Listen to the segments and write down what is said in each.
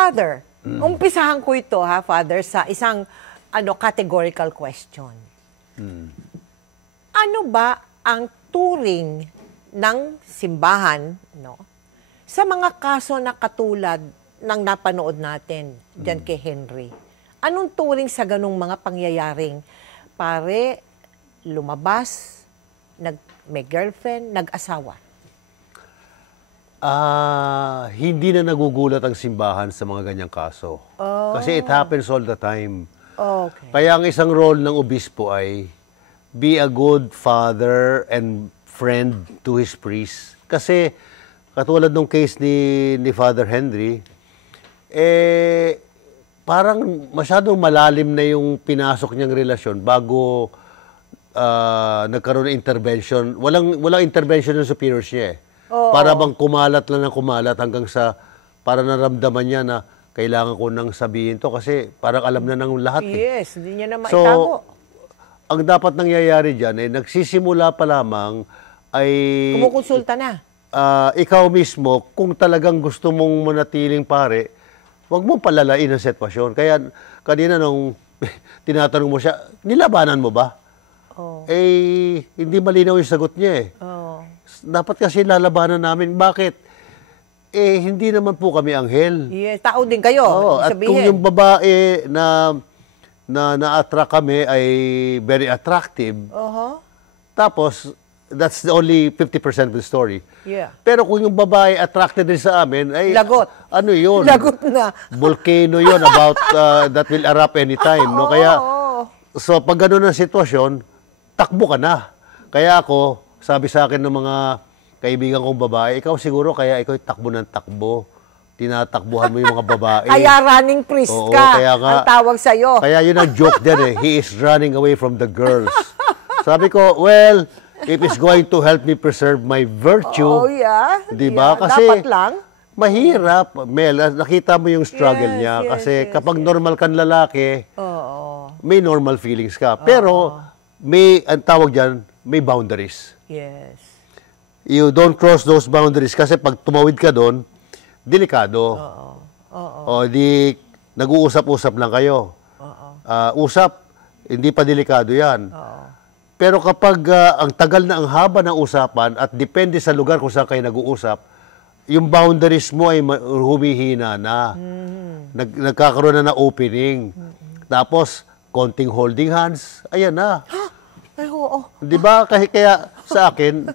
Father, umpisahan ko ito, ha, Father, sa isang categorical question. Ano ba ang turing ng simbahan, no, sa mga kaso na katulad ng napanood natin dyan kay Henry? Anong turing sa ganong mga pangyayaring pare, lumabas, may girlfriend, nag-asawa? Hindi na nagugulat ang simbahan sa mga ganyang kaso. Kasi it happens all the time. Okay. Kaya ang isang role ng obispo ay be a good father and friend to his priest. Kasi katulad ng case ni Father Henry, parang masyadong malalim na yung pinasok niyang relasyon bago nagkaroon ng intervention. Walang intervention ng superiors niya eh. Para bang kumalat lang ng kumalat hanggang sa para naramdaman niya na kailangan ko nang sabihin to kasi parang alam na ng lahat eh. Yes, hindi niya na maitago. So, ang dapat nangyayari dyan ay nagsisimula pa lamang ay kumukonsulta na. Ikaw mismo, kung talagang gusto mong manatiling pare, huwag mong palalain ang sitwasyon. Kaya kanina nung tinatanong mo siya, nilabanan mo ba? Hindi malinaw yung sagot niya eh. Dapat kasi lalabanan namin. Bakit? Hindi naman po kami anghel. Yes, tao din kayo. At kung yung babae na na-attract kami ay very attractive, tapos that's only 50% of the story. Yeah. Pero kung yung babae attracted din sa amin, ay lagot. Ano yun? Lagot na. Volcano yun about that will erupt anytime. No? Kaya, so pag gano'n ang sitwasyon, takbo ka na. Kaya ako, sabi sa akin ng mga kaibigan kong babae, ikaw siguro kaya ikaw takbo ng takbo. Tinatakbuhan mo yung mga babae. Kaya running priest ka, kaya nga, ang tawag sa'yo. Kaya yun ang joke din eh. He is running away from the girls. Sabi ko, well, if it's going to help me preserve my virtue, diba? Kasi dapat lang. Mahirap. Mel, nakita mo yung struggle niya. Kasi kapag normal kang lalaki, may normal feelings ka. Pero, ang tawag dyan, may boundaries. Yes. You don't cross those boundaries kasi pag tumawid ka doon, delikado. O di, nag-uusap-usap lang kayo. Usap, hindi pa delikado yan. Pero kapag ang tagal na ang haba ng usapan at depende sa lugar kung saan kayo nag-uusap, yung boundaries mo ay humihina na. Nagkakaroon na opening. Tapos, konting holding hands, ayan na. Ay, oo. Di ba? Kaya sa akin,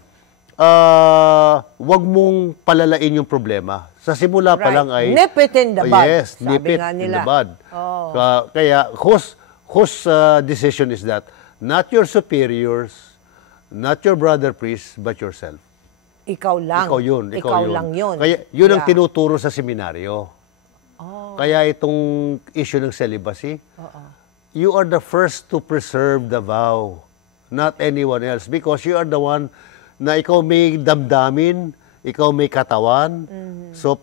wag mong palalain yung problema. Sa simula pa lang ay... Nip it in the bud. Yes, nip it in the bud. Kaya, whose decision is that? Not your superiors, not your brother priest, but yourself. Ikaw lang. Ikaw yun. Ikaw lang yun. Kaya yun ang tinuturo sa seminaryo. Kaya itong issue ng celibacy, you are the first to preserve the vow, not anyone else. Because you are the one na ikaw may damdamin, ikaw may katawan, so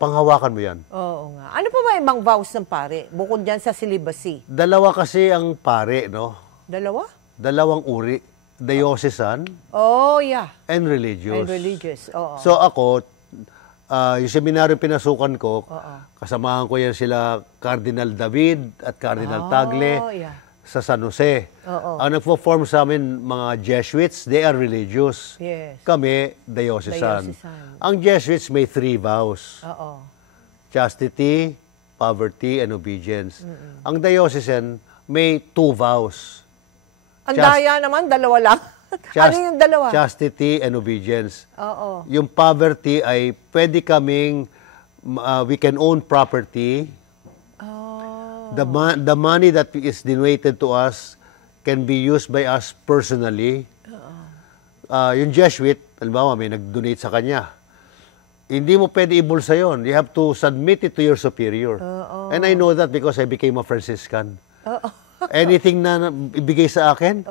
panghawakan mo yan. Oo nga. Ano pa ba ibang vows ng pare, bukod dyan sa celibacy? Dalawa kasi ang pare, no? Dalawa? Dalawang uri. Diocesan. And religious. And religious, oo. So ako, yung seminaryo pinasukan ko, kasamahan ko yan sila Cardinal David at Cardinal Tagle sa San Jose. Ang nagpo-form sa amin mga Jesuits, they are religious. Yes. Kami, diocesan. Ang Jesuits may 3 vows. Chastity, poverty, and obedience. Ang diocesan may 2 vows. Ang daya naman, dalawa lang. Ano yung dalawa? Chastity and obedience. Yung poverty ay pwede kaming, we can own property. The money that is donated to us can be used by us personally. Yung Jesuit, halimbawa, may nag-donate sa kanya. Hindi mo pwede ibulsa yun. You have to submit it to your superior. And I know that because I became a Franciscan. Anything na ibigay sa akin,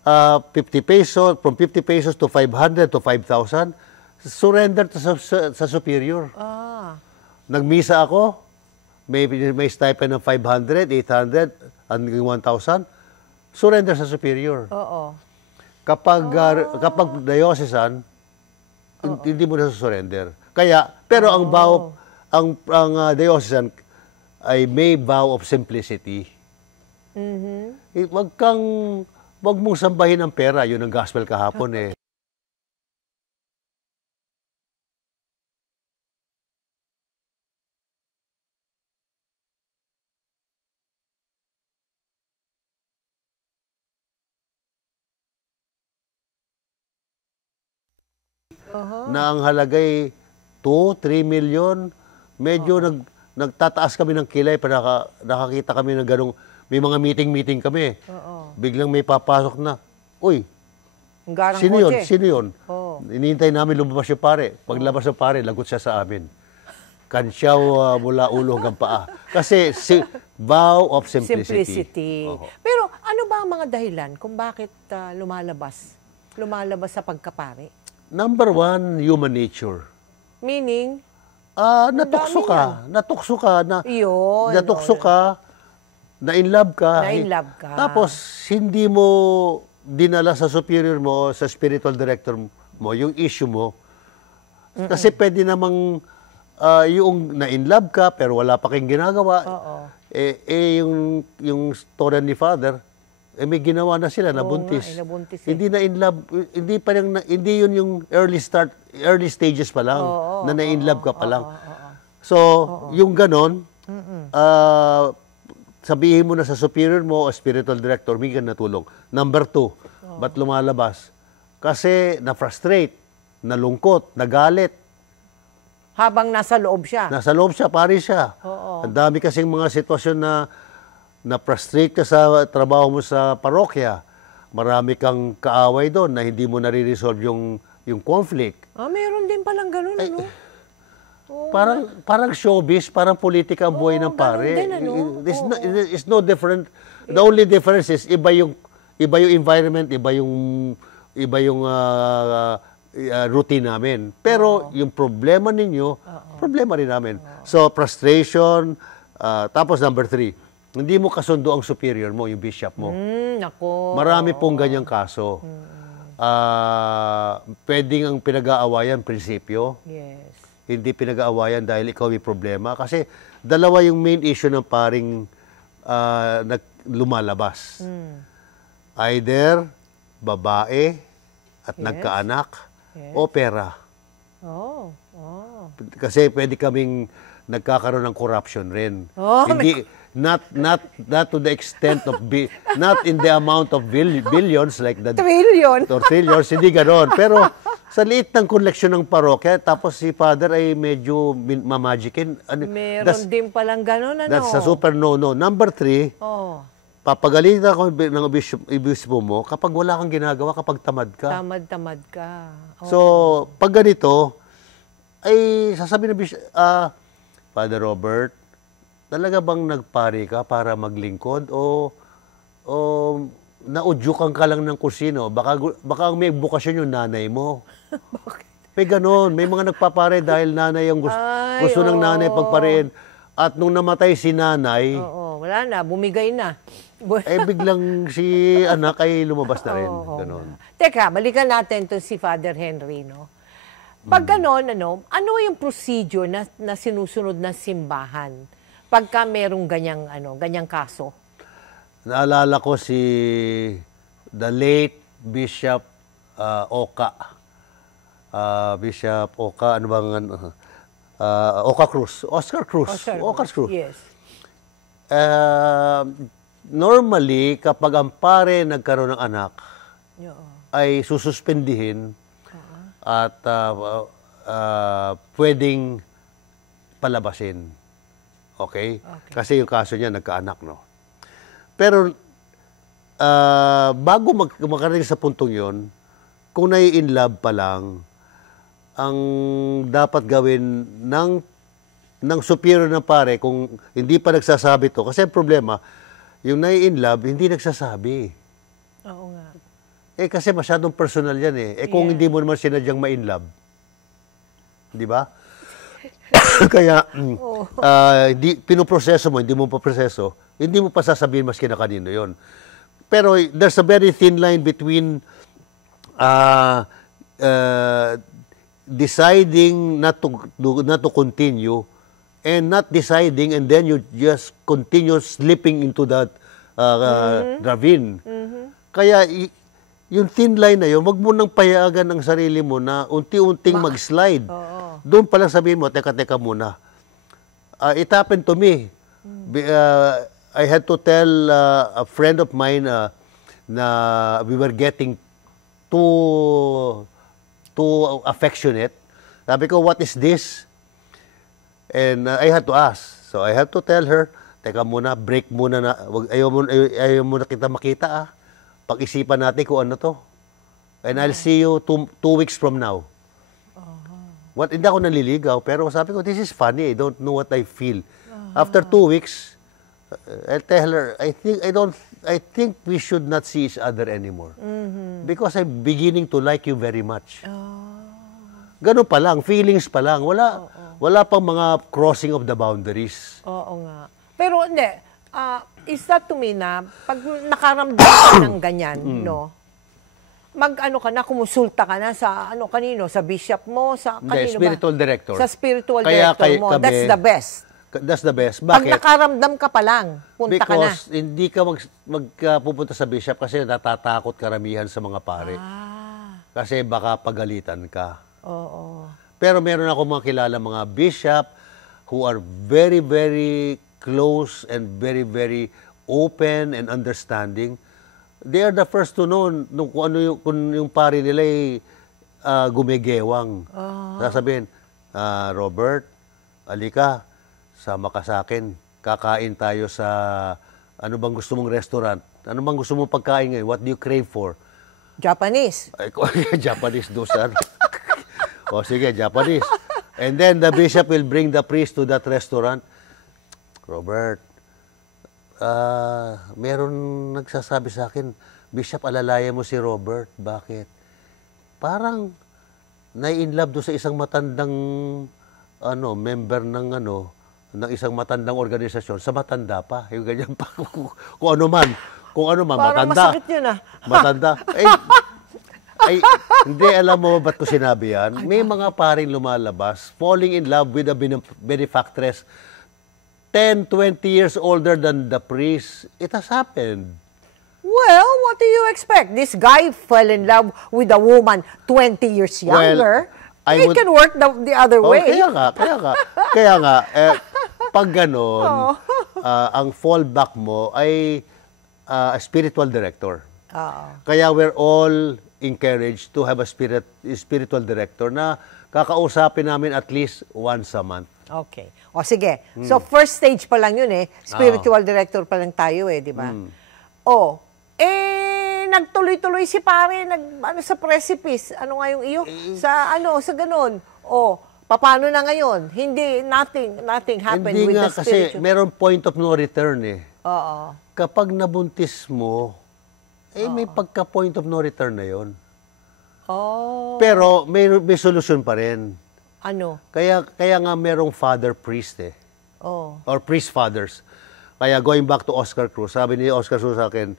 50 pesos, from 50 pesos to 500 to 5,000, surrender to sa superior. Nagmisa ako, may stipend ng 500, 800, hanggang 1,000, surrender sa superior. Kapag diocesan, hindi mo na surrender. Kaya, pero ang diocesan ay may vow of simplicity. Wag mong sambahin ang pera. Yun ang gospel kahapon eh. Na ang halagay 2-3 million, medyo nagtataas kami ng kilay para nakakita kami ng ganong, may mga meeting kami. Biglang may papasok na, uy, sino yun? Sino yun? Inihintay namin lumabas yung pare. Paglabas ng pare, lagot siya sa amin. Kansyaw mula ulo hanggang paa. Kasi vow of simplicity. Pero ano ba ang mga dahilan kung bakit lumalabas sa pagkapare? Number one, human nature. Meaning? Natukso ka. Natukso ka. Natukso ka. Na-in-love ka. Na-in-love ka. Tapos, hindi mo dinala sa superior mo, sa spiritual director mo, yung issue mo. Kasi pwede namang yung na-in-love ka, pero wala pa kayong ginagawa. Yung story ni Father, may ginawa na sila, nabuntis. Hindi na in love, hindi yun yung early stages pa lang, na na-in love ka pa lang. So, yung ganon, sabihin mo na sa superior mo o spiritual director, may natulong. Number 2, ba't lumalabas? Kasi na-frustrate, nalungkot, nagalit. Habang nasa loob siya? Nasa loob siya, pari siya. Ang dami kasing mga sitwasyon na frustrate ka sa trabaho mo sa parokya. Marami kang kaaway doon na hindi mo nare-resolve yung conflict. Meron din palang ganun, ano? Parang showbiz, parang politika ang buhay ng pare. Din, ano? It's no different. The only difference is iba yung environment, iba yung routine namin. Pero yung problema ninyo, problema rin namin. So frustration, tapos number 3, hindi mo kasundo ang superior mo, yung bishop mo. Nako. Marami pong ganyang kaso. Pwedeng ang pinag-aawayan, prinsipyo. Yes. Hindi pinag-aawayan dahil ikaw may problema. Kasi dalawa yung main issue ng paring lumalabas. Either babae at nagkaanak o pera. Kasi pwede kaming nagkakaroon ng corruption rin. Hindi not to the extent of not in the amount of billions like the trillion or trillions, hindi ganoon. Pero sa liit ng koleksyon ng parokya, tapos si Father ay medyo mamagicin. Meron din palang gano'n, ano? That's a super no-no. Number 3, papagalitan ako ng obispo mo kapag wala kang ginagawa, kapag tamad ka. Tamad ka. So, pag ganito, ay sasabihin ng bishop, Father Robert, talaga bang nagpari ka para maglingkod o naudyukan ka lang ng kusino? Baka may bukasyon yung nanay mo. May ganon. May mga nagpapare dahil nanay ang gusto ng nanay pagpariin. At nung namatay si nanay, wala na, bumigay na. Biglang si anak ay lumabas na rin. Ganon. Teka, balikan natin to si Father Henry, no? Pag ganon, ano yung procedure na sinusunod ng simbahan pagka merong ganyang kaso? Naalala ko si the late Bishop Oka. Bishop Oka, ano bang Oka Cruz. Oscar Cruz. Yes. Normally, kapag ang pare nagkaroon ng anak, ay sususpendihin at pwedeng palabasin. Okay? Kasi yung kaso niya, nagkaanak, no? Pero, bago makarating sa puntong yon, kung nai-inlove pa lang, ang dapat gawin ng superior na pare, kung hindi pa nagsasabi to, kasi ang problema, yung nai-inlove, hindi nagsasabi. Oo nga. Kasi masyadong personal yan eh. Kung hindi mo naman sinadyang ma-inlove, di ba? Kaya, pinoproseso mo, hindi mo pa proseso, hindi mo pa sasabihin maski na kanino yon. Pero there's a very thin line between deciding not to continue and not deciding, and then you just continue slipping into that ravine. Kaya yung thin line na yun, wag mo nang payagan ang sarili mo na unti-unting mag-slide. Doon pa lang sabihin mo, teka muna. It happened to me. I had to tell a friend of mine na we were getting too affectionate. Sabi ko, what is this? And I had to ask. So I had to tell her, teka muna, break muna na. Ayaw mo na kita makita Pag-isipan natin kung ano to. And I'll see you 2 weeks from now. Hindi ako naliligaw, pero sabi ko, this is funny. I don't know what I feel. After 2 weeks, I'll tell her, I think we should not see each other anymore. Because I'm beginning to like you very much. Ganun pa lang, feelings pa lang. Wala pang mga crossing of the boundaries. Oo nga. Pero hindi, is that to me na pag nakaramdam ka ng ganyan, no? Mag-ano ka na, kumonsulta ka na sa kanino, sa bishop mo, sa kanino spiritual director. Sa spiritual director mo. That's the best. That's the best. Pag Bakit? nakaramdam ka pa lang, punta ka na. Because hindi ka magpupunta sa bishop kasi natatakot karamihan sa mga pare. Kasi baka pagalitan ka. Oo. Pero meron ako mga kilala mga bishop who are very, very close and very, very open and understanding. They are the first to know kung yung pare nila ay gumigewang. Sasabihin, Robert, alika, sama ka sa akin. Kakain tayo sa ano bang gusto mong restaurant? Ano bang gusto mong pagkain ngayon? What do you crave for? Japanese. Ay, Japanese dosan. O sige, Japanese. And then the bishop will bring the priest to that restaurant. Robert, meron nagsasabi sa akin, Bishop, alalayan mo si Robert. Bakit? Parang nai-inlove doon sa isang matandang member ng isang matandang organisasyon sa matanda pa. Yung ganyan pa. Kung ano man, parang matanda. Masakit yun Matanda. Ay, hindi, alam mo ba't ko sinabi yan? May mga paring lumalabas, falling in love with a benefactress 10, 20 years older than the priest. It has happened. Well, what do you expect? This guy fell in love with a woman 20 years younger. It can work the other way. Kaya nga, pag ganon, ang fallback mo ay a spiritual director. Kaya we're all encouraged to have a spiritual director na kakausapin namin at least once a month. Okay. O sige. So first stage pa lang yun Spiritual director pa lang tayo di ba? Nagtuloy-tuloy si pare, sa precipice. Ano nga yung iyo? Sa ganon. Paano na ngayon? Nothing happened Hindi with nga the kasi spiritual. meron point of no return Oo. Kapag nabuntis mo, may pagka-point of no return na yon. Pero may solusyon pa rin. Ano? Kaya nga merong father priest or priest fathers. Kaya going back to Oscar Cruz, sabi ni Oscar Cruz sa akin,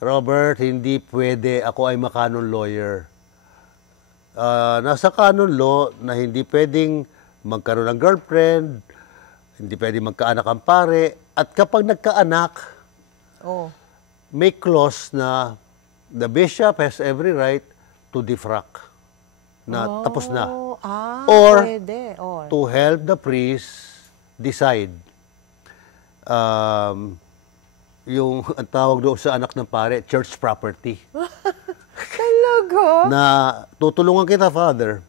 Robert, hindi pwede ako ay makanon lawyer. Nasa canon law na hindi pwedeng magkaroon ng girlfriend, hindi pwedeng magkaanak ang pare, at kapag nagkaanak, may clause na the bishop has every right to defract. Na tapos na. Or pwede. To help the priest decide. Yung ang tawag doon sa anak ng pare, church property. Talaga? Na tutulungan kita, Father.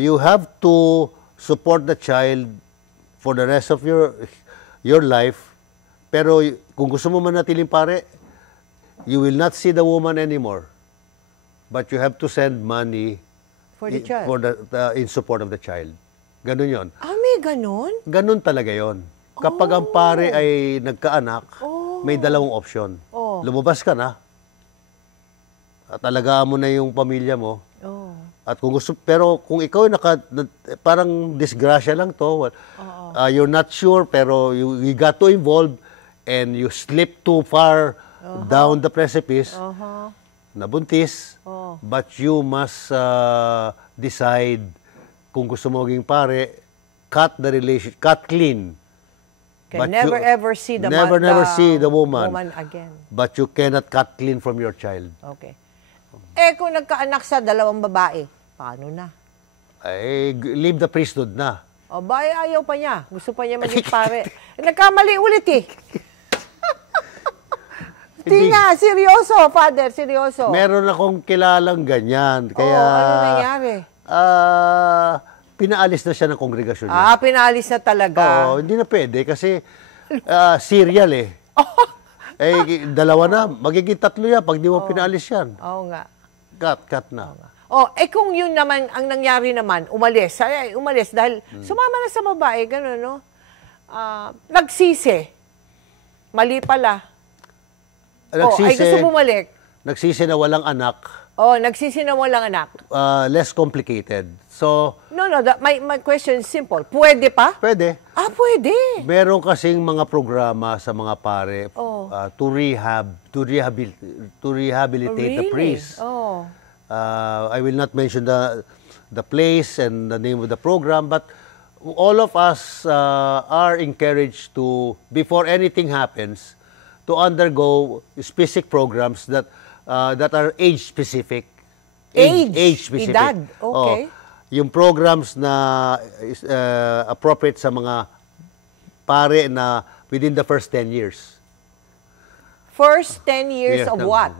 You have to support the child for the rest of your life. Pero kung gusto mo manatiling pare, you will not see the woman anymore. But you have to send money for the child. In support of the child. Ganun yon. May ganun? Ganun talaga yon. Kapag ang pare ay nagkaanak, may dalawang option. Lumabas ka na, at alagaan mo na yung pamilya mo. At pero kung ikaw parang disgrasya lang to, you're not sure, pero you got to involve, and you slip too far down the precipice, nabuntis, but you must decide kung gusto mo maging pare, cut the relation, cut clean. Can But never you- ever see the never see the woman. again. But you cannot cut clean from your child. Okay. Eh, kung nagkaanak sa dalawang babae, paano na? Ay, leave the priesthood na. O, ba, ayaw pa niya. Gusto pa niya maging pare. Eh, nagkamali ulit eh. Hindi nga, seryoso, Father, seryoso. Meron akong kilalang ganyan. Kaya, ano nangyari? pinaalis na siya ng kongregasyon niya. Pinalis na talaga. Oo, hindi na pwede kasi serial eh. Eh, dalawa na, magiging tatlo yan pag di mo pinaalis yan. Oo nga. Cut na. Kung yun naman, ang nangyari naman, umalis dahil sumama na sa babae, gano'n, no? Nagsisi. Mali pala. Ay gusto bumalik. Nagsisi na walang anak. Nagsisi na walang anak. Less complicated. So, No, my question is simple. Pwede pa? pwede. Pwede. Meron kasing mga programa sa mga pare to rehabilitate the priest. I will not mention the place and the name of the program, but all of us are encouraged to, before anything happens, to undergo specific programs that are age specific. Age specific. edad, okay. Yung programs na appropriate sa mga pare na within the first 10 years. First 10 years of what?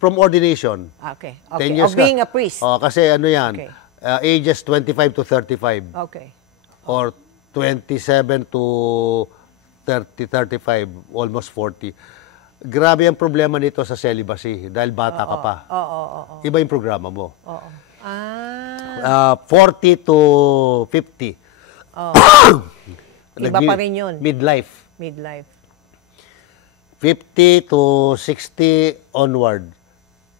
From ordination. Okay. 10 years Of being a priest. Kasi ano yan, Okay. ages 25 to 35. Okay. Or 27 to 35, almost 40. Grabe ang problema nito sa celibacy dahil bata ka pa. Iba yung programa mo. 40 to 50. Iba pa rin yun. Midlife. 50 to 60 onward.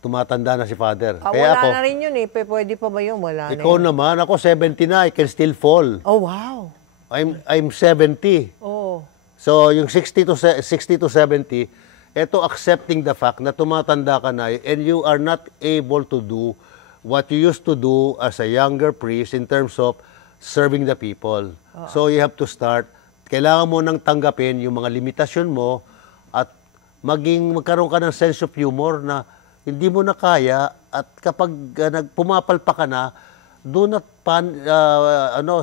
Tumatanda na si Father. Kaya wala ako, na rin yun eh. Pwede pa ba yun? Wala na ikaw yun. naman, ako 70 na, I can still fall. Oh, wow. I'm 70. So, yung 60 to 70, ito accepting the fact na tumatanda ka na and you are not able to do what you used to do as a younger priest in terms of serving the people. So, you have to start. Kailangan mo nang tanggapin yung mga limitasyon mo at magkaroon ka ng sense of humor na hindi mo na kaya at kapag pumapalpa ka na, do not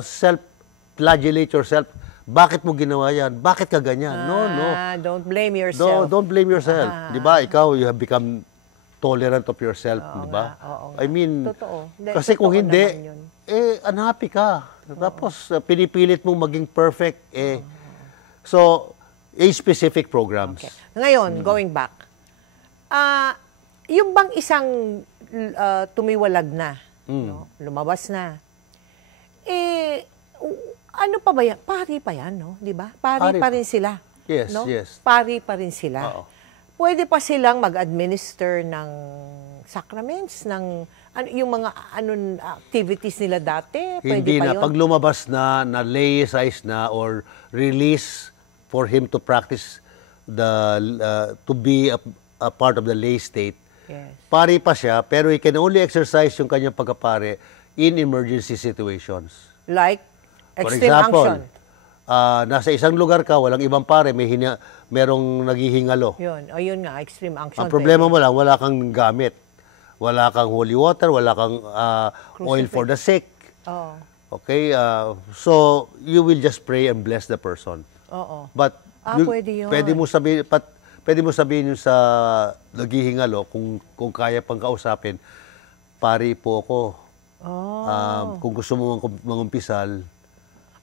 self-flagellate yourself. Bakit mo ginawa yan? Bakit ka ganyan? No. Don't blame yourself. Don't blame yourself. Di ba? Ikaw, you have become tolerant of yourself. Di ba? I mean, totoo. Kasi kung Totoo hindi, naman yun. unhappy ka. Tapos, pinipilit mong maging perfect. So, age-specific programs. Okay. Ngayon, going back, yung bang isang tumiwalag na, no? Lumabas na, ano pa ba yan? Pari pa yan, no? Di ba? Pari pa rin sila. Yes, no? yes. Pari pa rin sila. Oo. Pwede pa silang mag-administer ng sacraments, ng yung mga activities nila dati? Pwede Hindi pa na. yun? Pag lumabas na laicized na or release for him to practice to be a part of the lay state, Yes. pari pa siya, pero he can only exercise yung kanyang pagkapare in emergency situations. Like, For extreme example, unction. Nasa isang lugar ka, walang ibang pare, merong naghihingalo. Yun nga, extreme unction. Ang problema mo lang, wala kang gamit. Wala kang holy water, wala kang oil for the sick. Oo. Okay? So, you will just pray and bless the person. Oo. But, Pwede yun. pwede mo sabihin yung sa naghihingalo, kung kaya pang kausapin, pari po ako. Kung gusto mo mangumpisal,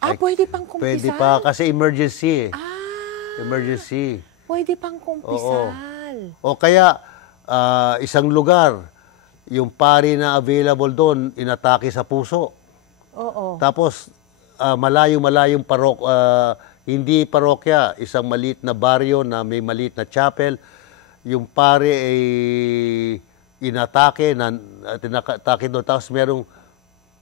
Pwede pang kumpisal? pwede pa, kasi emergency. Emergency. Pwede pang kumpisal. O kaya, isang lugar, yung pari na available doon, inatake sa puso. Oo. Tapos, malayo-malayong hindi parokya, isang maliit na baryo na may maliit na chapel, yung pare ay inatake doon. Tapos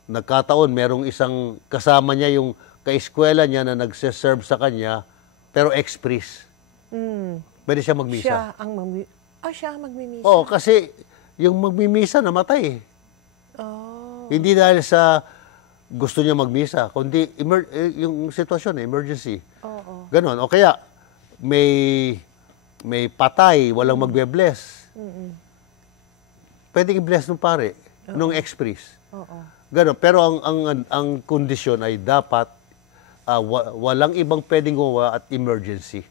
nagkataon, merong isang kasama niya, yung kaeskwela niya na nagsiserve sa kanya, pero ex-priest. Pwede siya magmisa. Siya ang magmimisa. Oo, kasi yung magmimisa namatay. Oh. Hindi dahil sa gusto niya magmisa, kundi yung sitwasyon, emergency. Oo. Ganon. O kaya, may patay, walang magbe-bless. Pwede i-bless ng pare, nung ex-priest. Oo. Ganon. Pero ang kondisyon ay dapat walang ibang pwedeng gawa at emergency.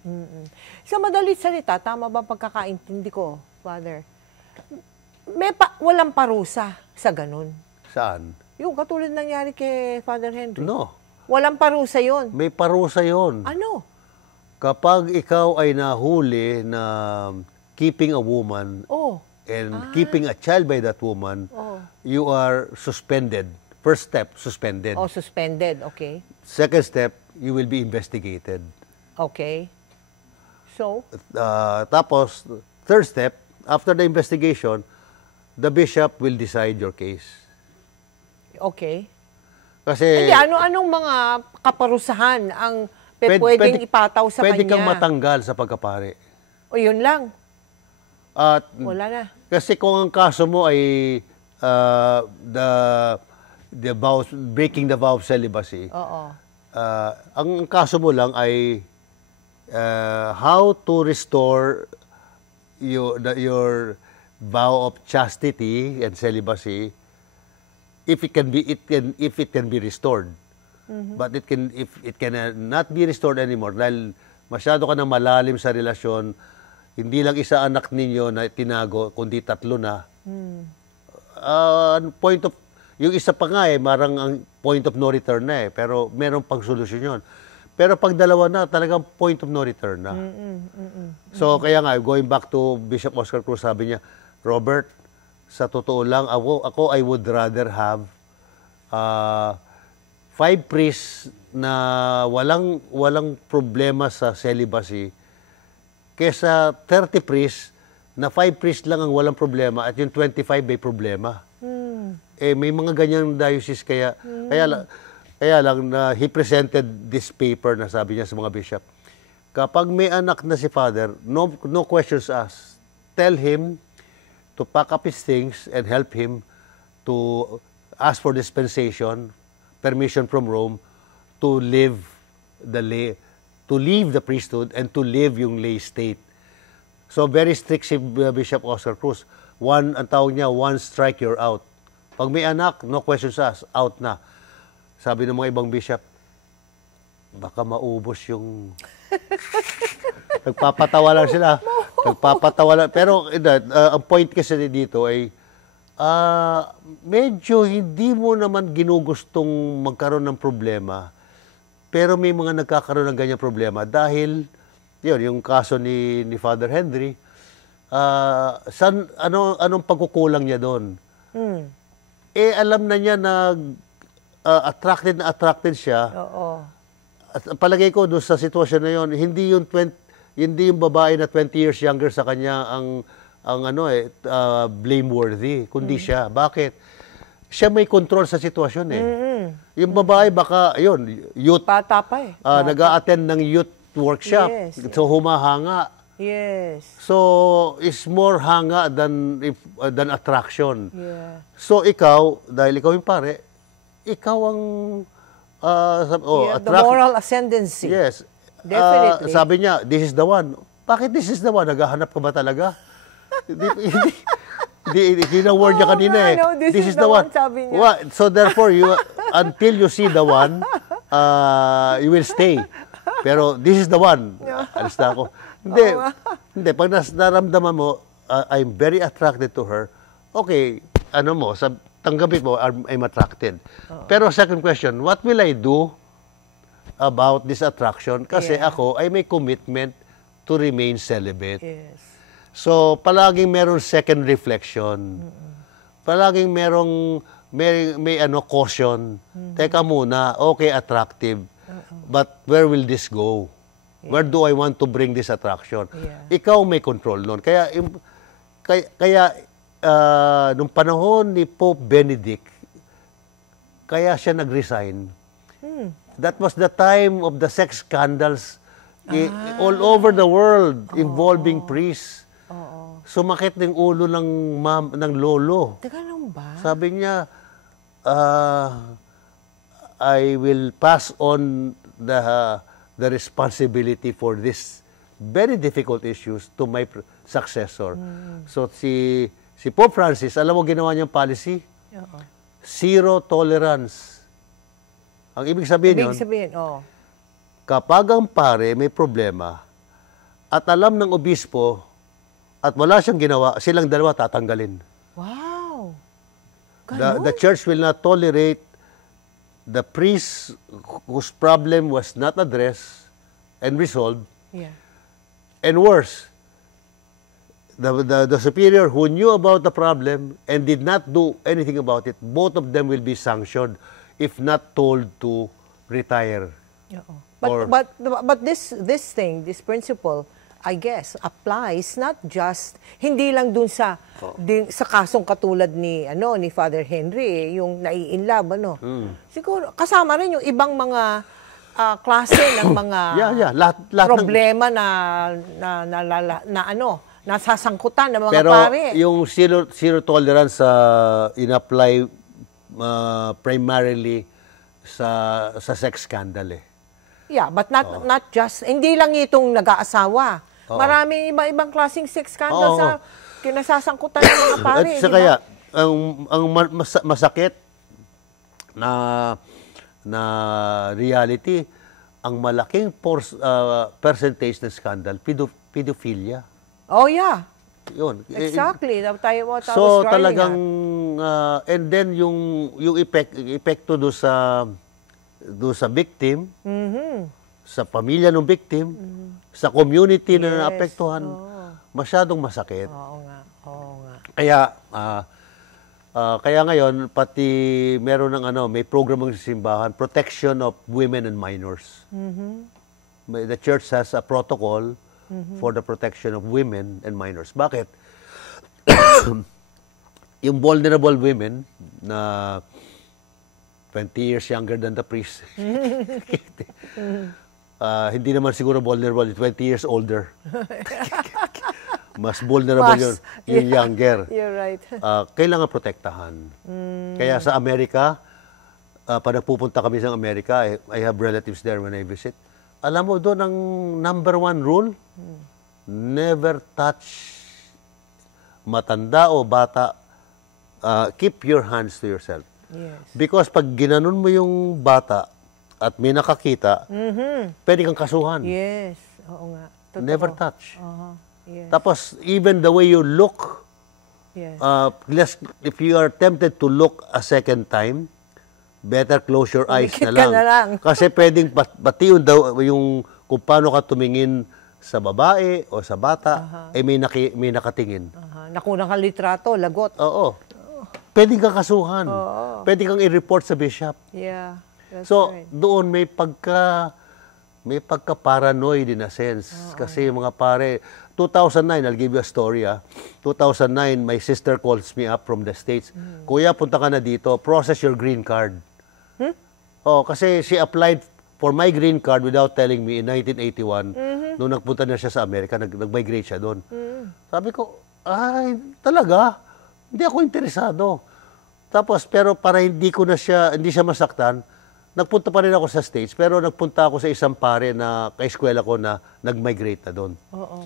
Sa madalit salita, tama ba pagkakaintindi ko, Father? Walang parusa sa ganun. Saan? Yung katulad nangyari kay Father Henry. No. Walang parusa yon. May parusa yon. Ano? Kapag ikaw ay nahuli na keeping a woman Oh. and keeping a child by that woman, Oh. you are suspended. First step, suspended. Oh, suspended. Okay. Second step, you will be investigated. Okay. So? Tapos, third step, after the investigation, the bishop will decide your case. Okay. Kasi Hindi, anong mga kaparusahan ang pwedeng ipataw sa pwede kanya? kang matanggal sa pagkapare. O yun lang. At Wala na. kasi kung ang kaso mo ay breaking the vow of celibacy, Oo. ang kaso mo lang ay how to restore your vow of chastity and celibacy if it can be restored. But if it can not be restored anymore dahil masyado ka na malalim sa relasyon, hindi lang isa anak ninyo na tinago kundi tatlo na. Yung isa pa nga marang ang point of no return na pero meron pang solusyon yun. Pero pag dalawa na, talagang point of no return na. So, kaya nga, going back to Bishop Oscar Cruz, sabi niya, Robert, sa totoo lang, ako I would rather have 5 priests na walang problema sa celibacy kesa 30 priests na 5 priests lang ang walang problema at yung 25 may problema. May mga ganyang diocese kaya lang na he presented this paper na sabi niya sa mga bishop. Kapag may anak na si Father, no questions asked. Tell him to pack up his things and help him to ask for dispensation, permission from Rome to leave the priesthood and to live yung lay state. So very strict si Bishop Oscar Cruz. Ang tawag niya, one strike you're out. Pag may anak, no questions asked, out na. Sabi ng mga ibang bishop, baka maubos yung... Nagpapatawa lang sila. Nagpapatawa lang. Pero ang point kasi dito ay medyo hindi mo naman ginugustong magkaroon ng problema. Pero may mga nagkakaroon ng ganyang problema dahil yung kaso ni Father Henry, anong pagkukulang niya doon? Alam na niya na attracted siya. Oo. At palagay ko doon sa sitwasyon na yon, hindi yung babae na 20 years younger sa kanya ang blameworthy, kundi siya. Bakit? Siya may control sa sitwasyon Yung babae baka youth. Bata pa Nag-a-attend ng youth workshop. Yes. So humahanga. Yes. So is more hanga than attraction. Yeah. So ikaw, dahil ikaw yung pare, ikaw ang The moral ascendancy. Yes. Definitely. Sabi niya, this is the one. Bakit this is the one? Naghahanap ka ba talaga? Hindi na word niya kanina this is the one, sabi niya. So therefore, until you see the one, you will stay. Pero this is the one. Alis na ako. Hindi. Pag naramdaman mo, I'm very attracted to her, okay, tanggapin mo, I'm attracted. Pero second question, what will I do about this attraction? Kasi ako ay may commitment to remain celibate. Yes. So, palaging meron second reflection. Palaging may caution. Teka muna, okay, attractive. But where will this go? Where do I want to bring this attraction? Ikaw may control nun. Kaya nung panahon ni Pope Benedict, kaya siya nag-resign. That was the time of the sex scandals all over the world involving priests. Sumakit ng ulo ng lolo. Teka lang ba? Sabi niya, I will pass on the responsibility for this very difficult issues to my successor. So si Pope Francis, alam mo ginawa niyang policy? Oo. Zero tolerance. Ang ibig sabihin yun, Ibig sabihin, kapag ang pare may problema at alam ng obispo at wala siyang ginawa, silang dalawa tatanggalin. wow. The church will not tolerate the priest whose problem was not addressed and resolved. Yeah. And worse, the superior who knew about the problem and did not do anything about it, both of them will be sanctioned if not told to retire. Oo. Or- But this this principle, I guess, applies not just hindi lang dun sa sa kasong katulad ni Father Henry, yung nai-inlove Siguro kasama rin yung ibang mga klase ng mga Yeah, lahat problema na nasasangkutan ng mga Pero pare. yung zero tolerance in-apply primarily sa sex scandal eh. Yeah, but not just, hindi lang itong nag-aasawa. Maraming iba-ibang klaseng sex scandal sa kinasasangkutan ng mga pare. At sa kaya, ang masakit na reality, ang malaking percentage ng scandal, pedophilia. Oh, yeah. Yun. Exactly. What I was So driving talagang at. and then yung epekto do sa victim, sa pamilya ng victim, sa community na naapektuhan, masyadong masakit. Oo nga. Kaya ngayon pati meron ng may program ng simbahan, protection of women and minors. The church has a protocol for the protection of women and minors. Bakit? Yung vulnerable women na 20 years younger than the priest. Hindi naman siguro vulnerable, 20 years older. Mas vulnerable yung younger. You're right. Kailangan protektahan. Kaya sa Amerika, pag nagpupunta kami sa Amerika, I have relatives there when I visit. Alam mo doon ang number one rule, never touch matanda o bata. Keep your hands to yourself. Yes. Because pag ginanon mo yung bata at may nakakita, pwede kang kasuhan. Yes. Oo nga. Totoo. Never touch. Yes. Tapos, even the way you look, Yes. if you are tempted to look a second time, better close your eyes Umikit na ka lang. na lang. Kasi pwedeng pati yung kung paano ka tumingin sa babae o sa bata, may nakatingin. Nakunang ka litrato, lagot. Oo. Pwedeng kang kasuhan. Pwede kang i-report sa bishop. Yeah. That's So, right. doon may pagka-paranoid in a sense. Kasi yung mga pare, 2009, I'll give you a story 2009, my sister calls me up from the States. Kuya, punta ka na dito, process your green card. Kasi she applied for my green card without telling me in 1981. Nung nagpunta na siya sa Amerika, nag-migrate siya doon. Sabi ko, ay, talaga? Hindi ako interesado. Tapos, pero para hindi siya masaktan, nagpunta pa rin ako sa States, pero nagpunta ako sa isang pare na kaeskwela ko na nag-migrate na doon. Oo.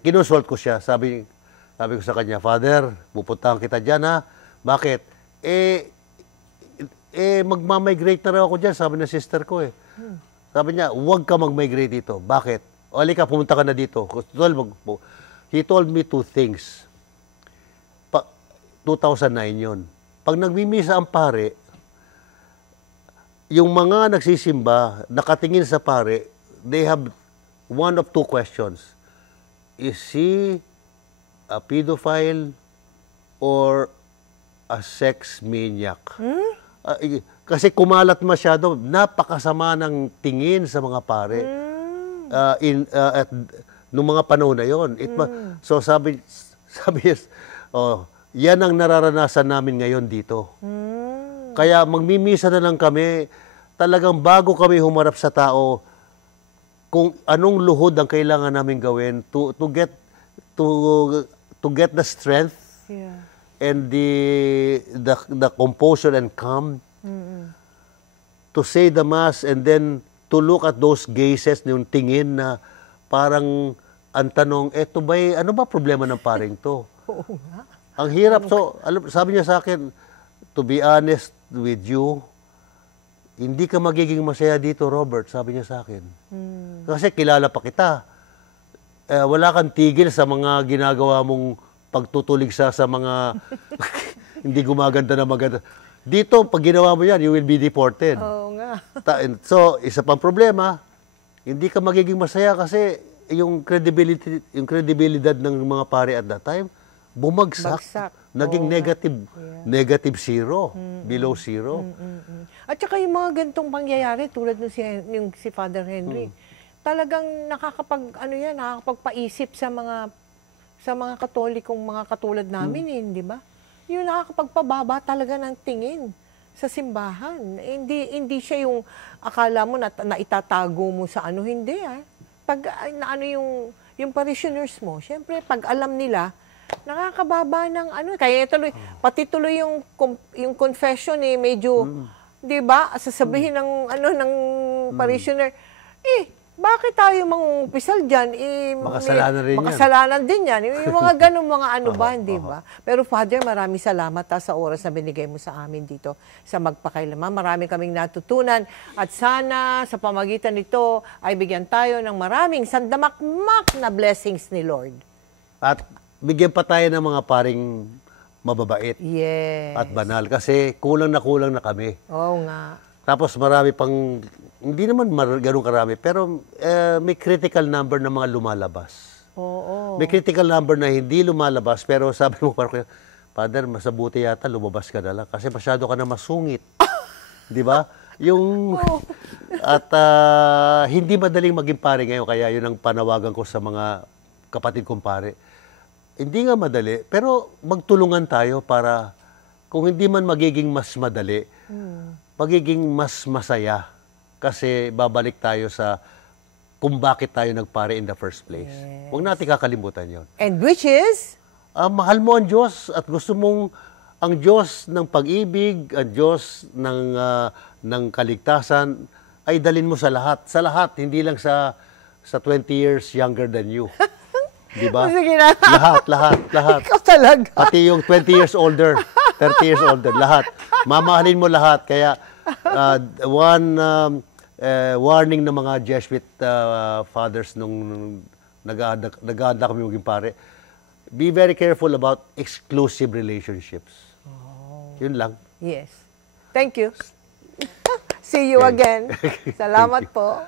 Kinonsult ko siya. Sabi ko sa kanya, Father, pupuntahan kita dyan ha. Bakit? Magmamigrate na rin ako dyan, sabi ng sister ko eh. Sabi niya, huwag ka mag-migrate dito. Bakit? O, halika, pumunta ka na dito. He told me two things. 2009 yun. Pag nagmimisa ang pare, yung mga nagsisimba, nakatingin sa pare, they have one of two questions. Is he a pedophile or a sex maniac? Kasi kumalat masyado, napakasama ng tingin sa mga pare nung mga panahon na yon. So sabi yan ang nararanasan namin ngayon dito. Kaya magmimisa na lang kami, talagang bago kami humarap sa tao, kung anong luhod ang kailangan namin gawin to get the strength and the composure and calm to say the mass and then to look at those gazes, yung tingin na parang ang tanong, eto ba'y, ano ba problema ng paring to? Oo nga. Ang hirap. So, sabi niya sa akin, to be honest with you, hindi ka magiging masaya dito, Robert, sabi niya sa akin. Kasi kilala pa kita. Wala kang tigil sa mga ginagawa mong pagtutulig sa mga hindi gumaganda na maganda. Dito, pag ginawa mo yan, you will be deported. Oo nga. So, isa pang problema, hindi ka magiging masaya kasi yung credibility ng mga pare at that time, bumagsak. Naging negative zero, below zero. At saka yung mga ganitong pangyayari, tulad ng si Father Henry, talagang nakakapagpaisip sa mga Katolikong mga katulad namin, di ba? Yung nakakapagpababa talaga ng tingin sa simbahan. Hindi siya yung akala mo na itatago mo sa hindi. Pag yung parishioners mo, syempre pag alam nila, nakakababa ng kaya pati tuloy yung confession medyo, 'di ba? Sasabihin ng parishioner, bakit tayo mangungumpisal diyan? Makasalanan rin yan. Makasalanan din yan. Yung mga ganung mga ba, di ba? Pero Father, maraming salamat sa oras na binigay mo sa amin dito sa Magpakailaman. Marami kaming natutunan at sana sa pamagitan nito ay bigyan tayo ng maraming sandamakmak na blessings ni Lord. At bigyan pa tayo ng mga paring mababait at banal kasi kulang na kami. Oo nga. Tapos marami pang, hindi naman ganun karami, pero may critical number na mga lumalabas. Oo. May critical number na hindi lumalabas, pero sabi mo parang, Father, masabuti yata lumabas ka na lang kasi masyado ka na masungit. Di ba? At hindi madaling maging pare ngayon, kaya yun ang panawagan ko sa mga kapatid kong pare. Hindi nga madali, pero magtulungan tayo para kung hindi man magiging mas madali, magiging mas masaya kasi babalik tayo sa kung bakit tayo nagpare in the first place. Huwag natin kakalimutan yon. And which is? Mahal mo ang Diyos at gusto mong ang Diyos ng pag-ibig, ang Diyos ng kaligtasan ay dalin mo sa lahat. Sa lahat, hindi lang sa 20 years younger than you. Di ba? Sige na. Lahat. Ikaw talaga. Pati yung 20 years older, 30 years older, lahat. Mamahalin mo lahat. Kaya one warning ng mga Jesuit fathers nung nag-aanda kami maging pare, be very careful about exclusive relationships. Yun lang. Yes. Thank you. See you again. Salamat po.